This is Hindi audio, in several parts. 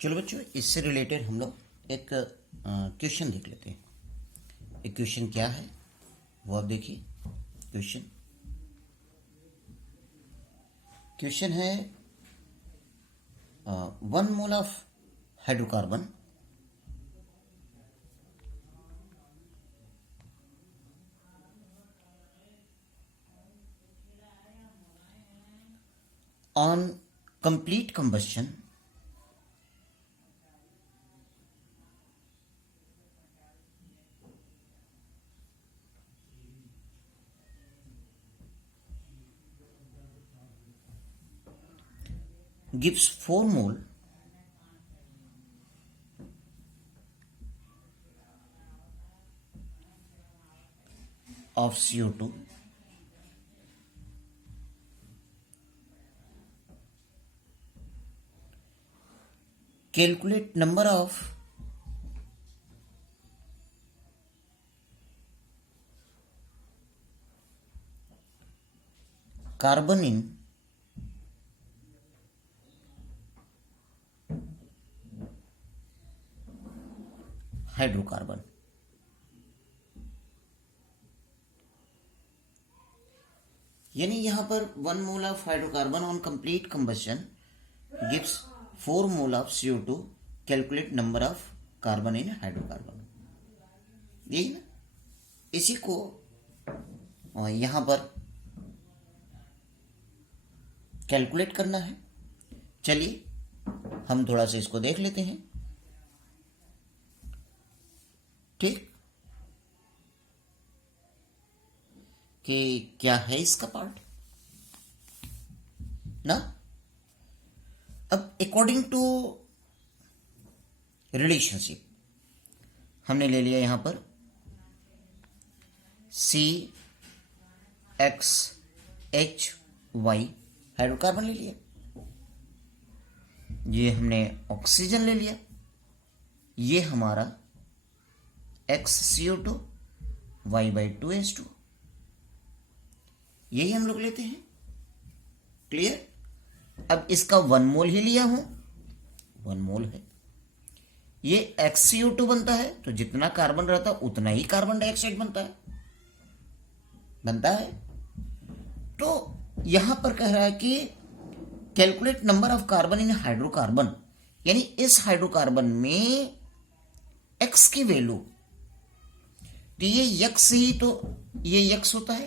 चलो बच्चों, इससे रिलेटेड हम लोग एक क्वेश्चन देख लेते हैं। एक क्वेश्चन क्या है वो आप देखिए। क्वेश्चन है 1 mole of hydrocarbon on complete combustion gives 4 mole of CO2 calculate number of carbon in hydrocarbon. यानी यहां पर 1 mole of hydrocarbon on complete combustion gives 4 mole of CO2 calculate number of carbon in hydrocarbon. यही ना, इसी को यहां पर कैलकुलेट करना है। चलिए हम थोड़ा सा इसको देख लेते हैं। ठीक, कि क्या है इसका पार्ट ना। अब अकॉर्डिंग टू रिलेशनशिप हमने ले लिया यहां पर CHY हाइड्रोकार्बन ले लिया, ये हमने ऑक्सीजन ले लिया, ये हमारा XCO2 Y/2H2, यही हम लोग लेते हैं। क्लियर। अब इसका 1 मोल ही लिया हूं, 1 मोल है, ये XCO2 बनता है, तो जितना कार्बन रहता है उतना ही कार्बन डाइऑक्साइड बनता है। तो यहां पर कह रहा है कि calculate number of carbon in hydrocarbon, यानी इस हाइड्रोकार्बन में X की वैल्यू, तो ये X ही, तो ये X होता है।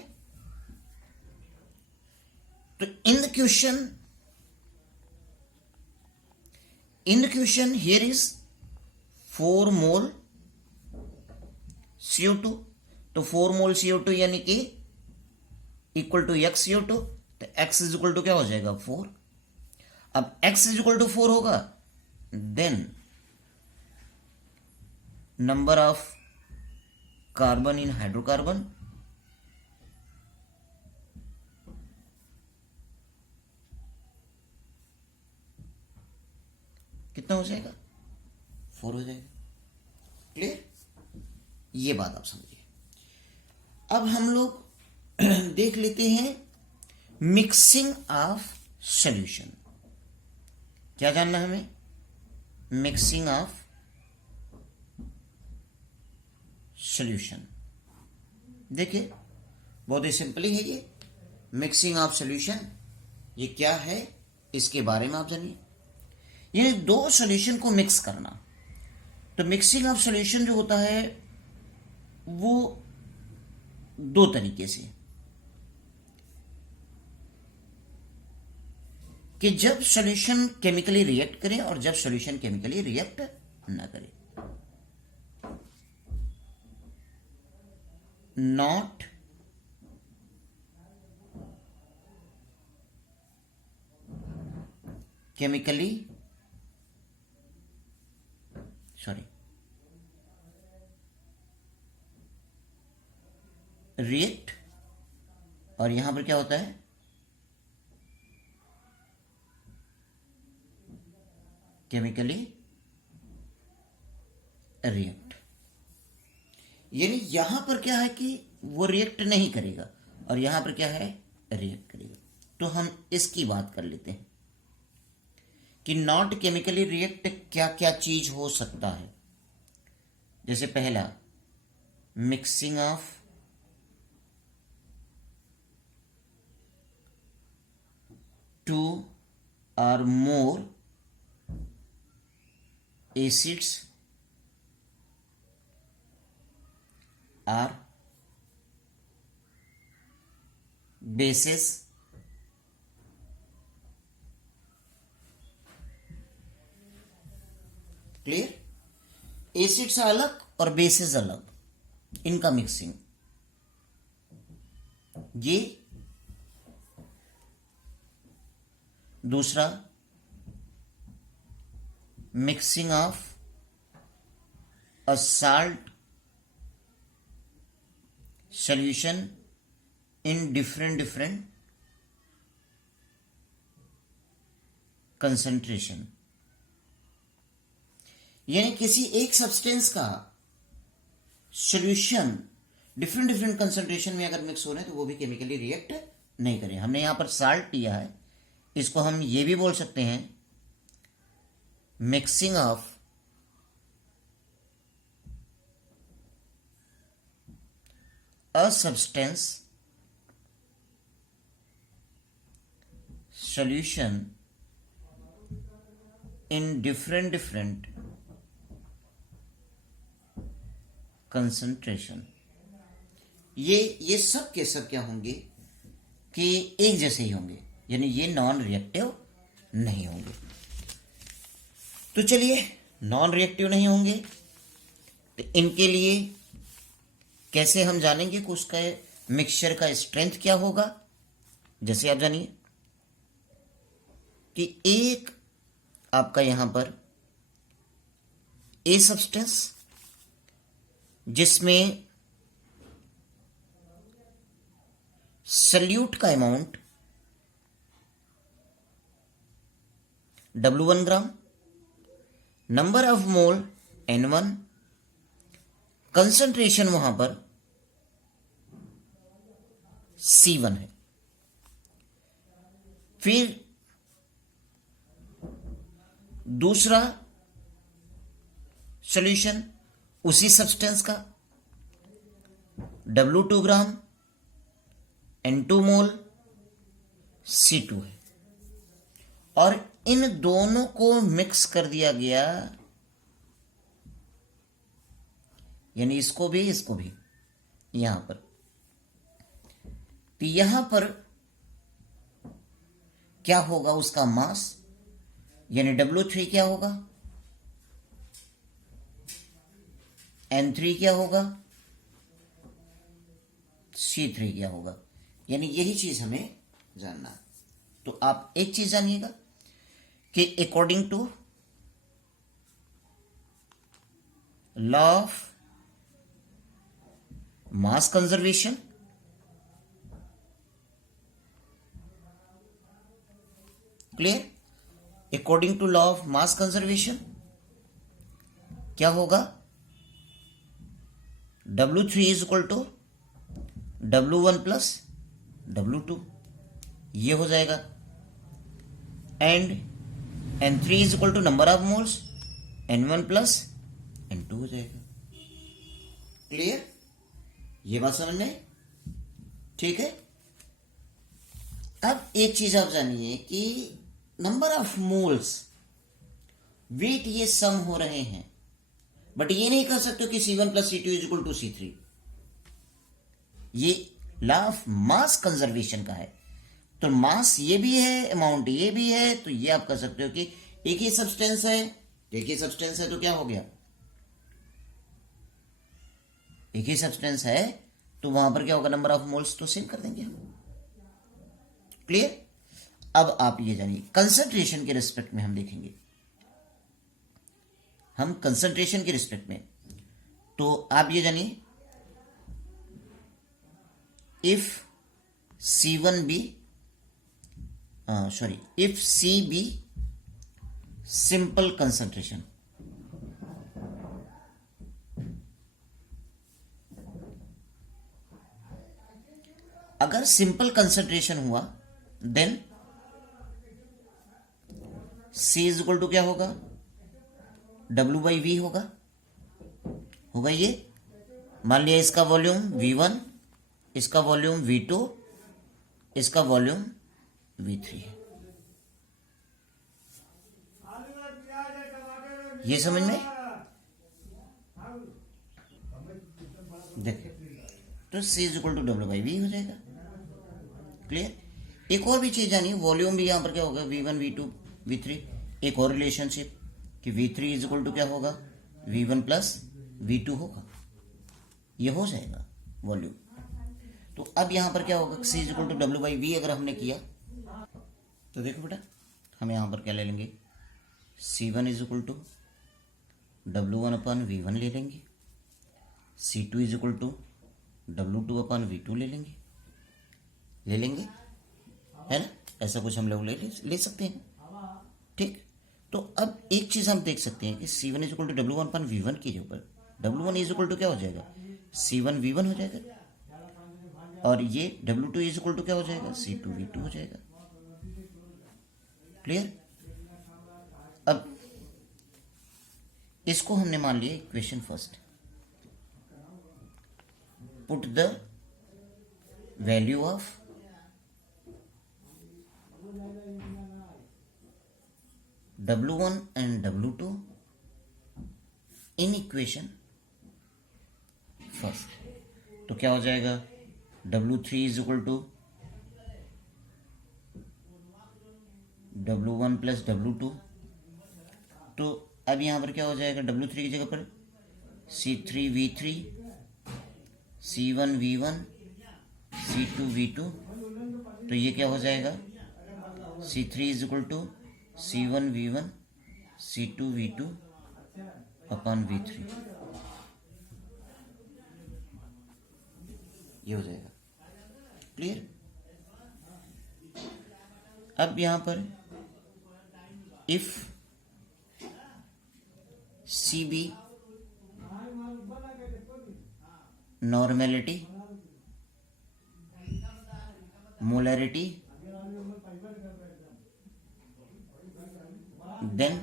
तो in the question here is 4 mole CO2, तो 4 मोल CO2 यानी कि इक्वल टू XCO2, तो X इज इक्वल टू क्या हो जाएगा 4। अब X इज इक्वल टू 4 होगा, then number of carbon in hydrocarbon कितना हो जाएगा, 4 हो जाएगा। क्लियर, ये बात आप समझिए। अब हम लोग देख लेते हैं मिक्सिंग ऑफ सॉल्यूशन। क्या जानना है हमें, मिक्सिंग ऑफ सॉल्यूशन। देखिए बहुत ही सिंपल ही है ये मिक्सिंग ऑफ सॉल्यूशन। ये क्या है इसके बारे में आप जानिए। ये 2 सॉल्यूशन को मिक्स करना। तो मिक्सिंग ऑफ सॉल्यूशन जो होता है वो 2 तरीके से, कि जब सॉल्यूशन केमिकली रिएक्ट करे और जब सॉल्यूशन केमिकली रिएक्ट ना करे। नॉट केमिकली रिएक्ट, और यहां पर क्या होता है केमिकली रिएक्ट। यानी यहां पर क्या है कि वो रिएक्ट नहीं करेगा और यहां पर क्या है रिएक्ट करेगा। तो हम इसकी बात कर लेते हैं कि नॉट केमिकली रिएक्ट क्या क्या चीज हो सकता है। जैसे पहला, मिक्सिंग ऑफ टू और मोर एसिड्स और बेसिस क्लियर। एसिड्स अलग और बेसिस अलग, इनका मिक्सिंग, ये दूसरा, mixing of a salt solution in different concentration, यानी किसी एक सब्सटेंस का सॉल्यूशन डिफरेंट कंसंट्रेशन में अगर मिक्स हो रहे हैं तो वो भी केमिकली रिएक्ट नहीं करें। हमने यहां पर साल्ट लिया है, इसको हम ये भी बोल सकते हैं mixing of a substance solution in different concentration। ये सब के सब क्या होंगे कि एक जैसे ही होंगे, यानी ये नॉन रिएक्टिव नहीं होंगे। तो चलिए, नॉन रिएक्टिव नहीं होंगे तो इनके लिए कैसे हम जानेंगे कि उसका मिक्सचर का स्ट्रेंथ क्या होगा। जैसे आप जानिए कि एक आपका यहां पर ए सब्सटेंस जिसमें सल्यूट का amount W1 gram, number of mole N1, concentration वहां पर C1 है। फिर दूसरा सॉल्यूशन उसी सब्सटेंस का W2 ग्राम, N2 मोल, C2 है, और इन दोनों को मिक्स कर दिया गया, यानी इसको भी यहां पर। तो यहां पर क्या होगा, उसका मास, यानी W3 क्या होगा, N3 क्या होगा, C3 क्या होगा, यानी यही चीज हमें जानना है। तो आप एक चीज जानिएगा कि according to law of mass conservation, clear, according to law of mass conservation क्या होगा, W3 is equal to W1 plus W2, ये हो जाएगा, and N3 is equal to number of moles N1 plus N2 हो जाएगा। क्लियर, ये बात समझ में, ठीक है। अब एक चीज आप जानिए कि नंबर ऑफ मोल्स, वेट ये सम हो रहे हैं, बट ये नहीं कह सकते कि C1 plus C2 is equal to C3। ये लॉ ऑफ मास कंजर्वेशन का है, तो मास ये भी है, अमाउंट ये भी है, तो ये आप कह सकते हो कि एक ही सब्सटेंस है, तो क्या हो गया, एक ही सब्सटेंस है तो वहां पर क्या होगा, नंबर ऑफ मोल्स तो सेम कर देंगे हम। क्लियर। अब आप ये जानिए कंसंट्रेशन के रिस्पेक्ट में हम देखेंगे, हम कंसंट्रेशन के रिस्पेक्ट में, तो आप ये जानिए if C1 be if C be simple concentration, अगर सिंपल कंसंट्रेशन हुआ then C is equal to क्या होगा, W/V होगा ये। मान लिया इसका वॉल्यूम V1, इसका वॉल्यूम V2, इसका वॉल्यूम V3 है। ये समझ में? देखिए, तो C is equal to W/V हो जाएगा। क्लियर? एक और भी चीज जानिए, वॉल्यूम भी यहां पर क्या होगा, V1 V2 V3। एक और रिलेशनशिप कि V3 इज इक्वल टू क्या होगा, V1 प्लस V2 होगा। ये हो जाएगा वॉल्यूम। तो अब यहां पर क्या होगा, C is equal to W/V अगर हमने किया तो देखो बेटा, हम यहां पर क्या ले लेंगे, C1 is equal to W1/V1 ले लेंगे, C2 is equal to W2/V2 ले लेंगे, है ना? ऐसा कुछ हम लोग ले सकते हैं। ठीक, तो अब एक चीज हम देख सकते हैं कि C1 is equal to W1/V1 के ऊपर W1 इज इक्वल टू क्या हो जाएगा, C1V1 हो जाएगा, और ये W2 इज इक्वल टू क्या हो जाएगा, C2V2 हो जाएगा। क्लियर? अब इसको हमने मान लिया equation first. Put the value of W1 and W2 in equation first. तो क्या हो जाएगा, W3 is equal to W1 plus W2। तो अब यहां पर क्या हो जाएगा, W3 की जगह पर C3V3, C1V1, C2V2। तो ये क्या हो जाएगा, C3 is equal to C1V1, C2V2 upon V3। ये हो जाएगा। क्लियर? अब यहां पर if CB normality, molarity, then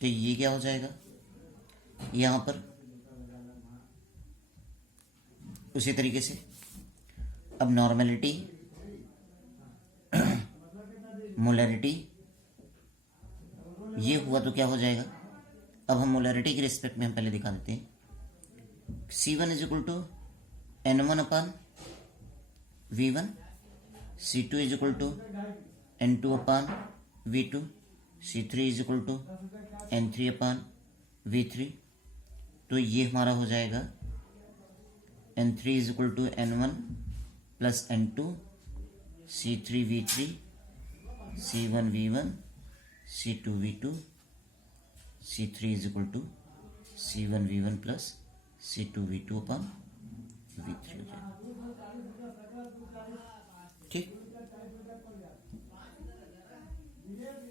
तो ये क्या हो जाएगा, यहां पर उसी तरीके से अब नॉर्मेलिटी, मोलैरिटी ये हुआ तो क्या हो जाएगा। अब हम मोलैरिटी के रिस्पेक्ट में हम पहले दिखा देते हैं। C1 is equal to N1/V1, C2 is equal to N2/V2, C3 is equal to N3/V3। तो ये हमारा हो जाएगा N3 is equal to N1 plus N2, C3V3, C1V1, C2V2, C3 is equal to C1V1 plus C2V2/V3 हो जाएगा। ठीक,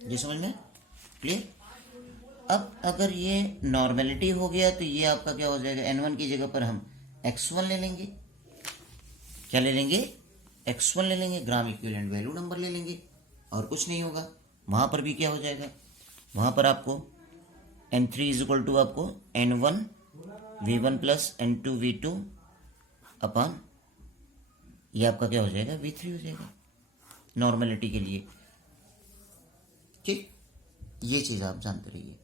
ये समझ में? क्लियर? अब अगर ये नॉर्मेलिटी हो गया तो ये आपका क्या हो जाएगा, N1 की जगह पर हम X1 ले लेंगे। क्या ले लेंगे, X1 ले लेंगे, ग्राम इक्विवेलेंट वैल्यू नंबर ले लेंगे, और कुछ नहीं होगा। वहां पर भी क्या हो जाएगा, वहां पर आपको N3 इज इक्वल टू आपको N1V1 प्लस N2V2 अपॉन ये आपका क्या हो जाएगा, V3 हो जाएगा नॉर्मेलिटी के लिए। ठीक, ये चीज आप जानते रहिए।